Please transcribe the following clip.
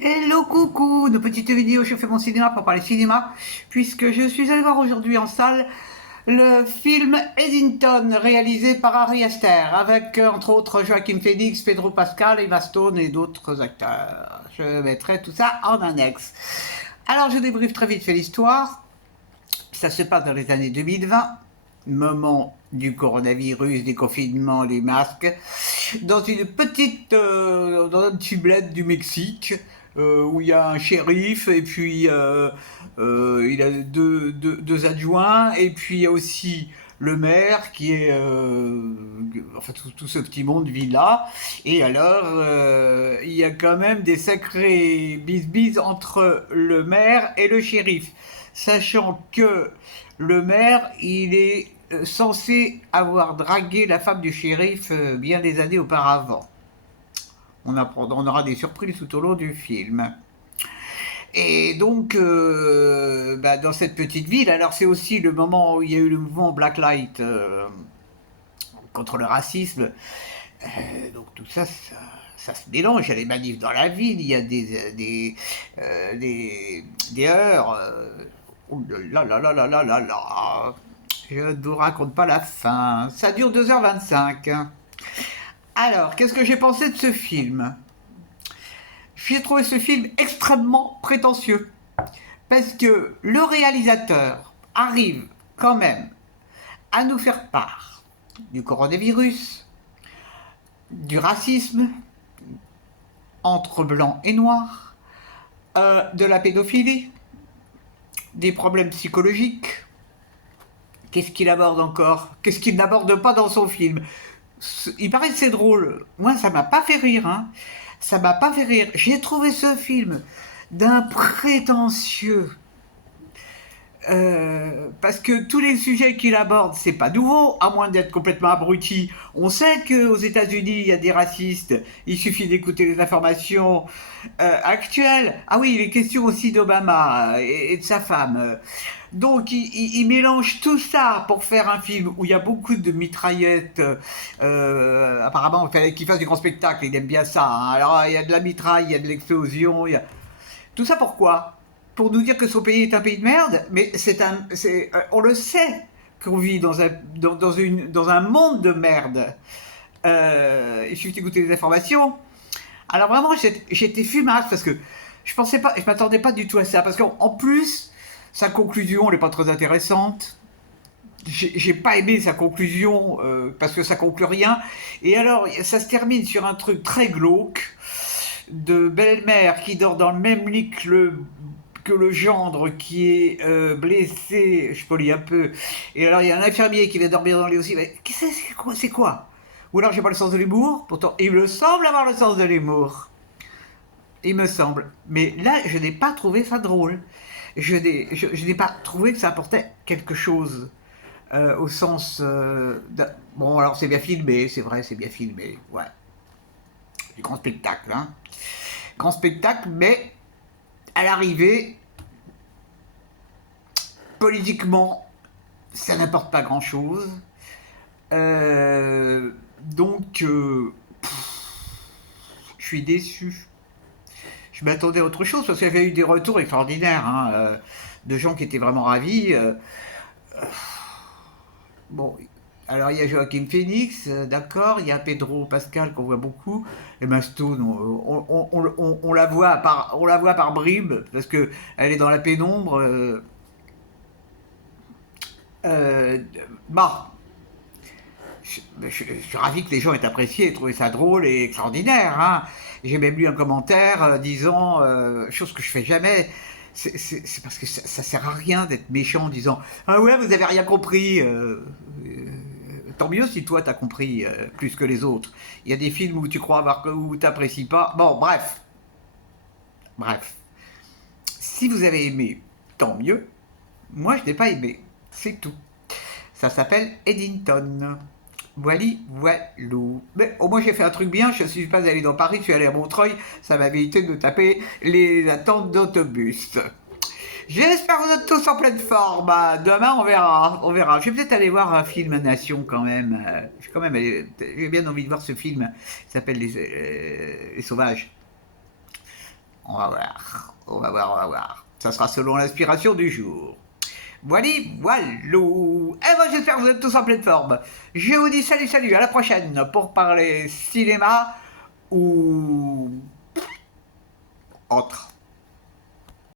Hello coucou, de petites vidéos, je fais mon cinéma pour parler cinéma, puisque je suis allé voir aujourd'hui en salle le film Eddington, réalisé par Ari Aster, avec entre autres Joaquin Phoenix, Pedro Pascal, Emma Stone et d'autres acteurs. Je mettrai tout ça en annexe. Alors je débriefe très vite fait l'histoire. Ça se passe dans les années 2020, moment du coronavirus, des confinements, les masques, dans une petite, dans un petit bled du Mexique, où il y a un shérif et puis il a deux adjoints et puis il y a aussi le maire qui est enfin tout ce petit monde vit là et alors il y a quand même des sacrés bis entre le maire et le shérif, sachant que le maire il est censé avoir dragué la femme du shérif bien des années auparavant. On aura des surprises tout au long du film. Et donc, dans cette petite ville, alors c'est aussi le moment où il y a eu le mouvement Blacklight contre le racisme. Donc tout ça, ça se mélange. Il y a les manifs dans la ville, il y a des heurts. Oh là là là là là là là. Je ne vous raconte pas la fin. Ça dure 2h25. Alors, qu'est-ce que j'ai pensé de ce film? J'ai trouvé ce film extrêmement prétentieux. Parce que le réalisateur arrive quand même à nous faire part du coronavirus, du racisme entre blanc et noir, de la pédophilie, des problèmes psychologiques. Qu'est-ce qu'il aborde encore? Qu'est-ce qu'il n'aborde pas dans son film? Il paraît que c'est drôle. Moi, ça m'a pas fait rire. Hein. Ça m'a pas fait rire. J'ai trouvé ce film d'un prétentieux. Parce que tous les sujets qu'il aborde, c'est pas nouveau, à moins d'être complètement abruti. On sait qu'aux États-Unis, il y a des racistes. Il suffit d'écouter les informations actuelles. Ah oui, il est question aussi d'Obama et de sa femme. Donc, il mélange tout ça pour faire un film où il y a beaucoup de mitraillettes. Apparemment, il fallait qu'il fasse du grand spectacle. Il aime bien ça. Hein. Alors, il y a de la mitraille, il y a de l'explosion. Tout ça pourquoi? Pour nous dire que son pays est un pays de merde, mais on le sait qu'on vit dans un monde de merde. Il suffit d'écouter les informations. Alors vraiment, j'étais fumasse parce que je pensais pas, je m'attendais pas du tout à ça. Parce qu'en plus, sa conclusion n'est pas très intéressante. J'ai pas aimé sa conclusion parce que ça conclut rien. Et alors, ça se termine sur un truc très glauque de belle-mère qui dort dans le même lit que le gendre qui est blessé, je polis un peu. Et alors il y a un infirmier qui va dormir dans le lit aussi. Mais c'est quoi? Ou alors j'ai pas le sens de l'humour. Pourtant, il me semble avoir le sens de l'humour. Il me semble. Mais là, je n'ai pas trouvé ça drôle. Je n'ai pas trouvé que ça apportait quelque chose. Au sens... bon, alors c'est bien filmé, c'est vrai, c'est bien filmé. Ouais. Du grand spectacle, hein. Grand spectacle, mais à l'arrivée, politiquement, ça n'apporte pas grand-chose. Donc, je suis déçu. Je m'attendais à autre chose parce qu'il y avait eu des retours extraordinaires hein, de gens qui étaient vraiment ravis. Bon, alors il y a Joaquin Phoenix, d'accord, il y a Pedro Pascal qu'on voit beaucoup, Emma Stone, on la voit par bribes parce que elle est dans la pénombre. Euh, bah, je suis ravi que les gens aient apprécié et trouvé ça drôle et extraordinaire. Hein. J'ai même lu un commentaire disant, chose que je fais jamais, c'est parce que ça sert à rien d'être méchant en disant ah ouais vous avez rien compris. Tant mieux si toi t'as compris plus que les autres. Il y a des films où tu crois avoir où t'apprécies pas. Bon bref. Si vous avez aimé, tant mieux. Moi je n'ai pas aimé. C'est tout. Ça s'appelle Eddington. Voilou. Mais au moins j'ai fait un truc bien, je ne suis pas allé dans Paris, je suis allé à Montreuil, ça m'a évité de taper les attentes d'autobus. J'espère que vous êtes tous en pleine forme. Demain on verra, on verra. Je vais peut-être aller voir un film Nation quand même. J'ai bien envie de voir ce film. Il s'appelle les Sauvages. On va voir. On va voir, on va voir. Ça sera selon l'inspiration du jour. Voilà, voilou. Eh ben, j'espère que vous êtes tous en pleine forme. Je vous dis salut, salut, à la prochaine pour parler cinéma ou autre.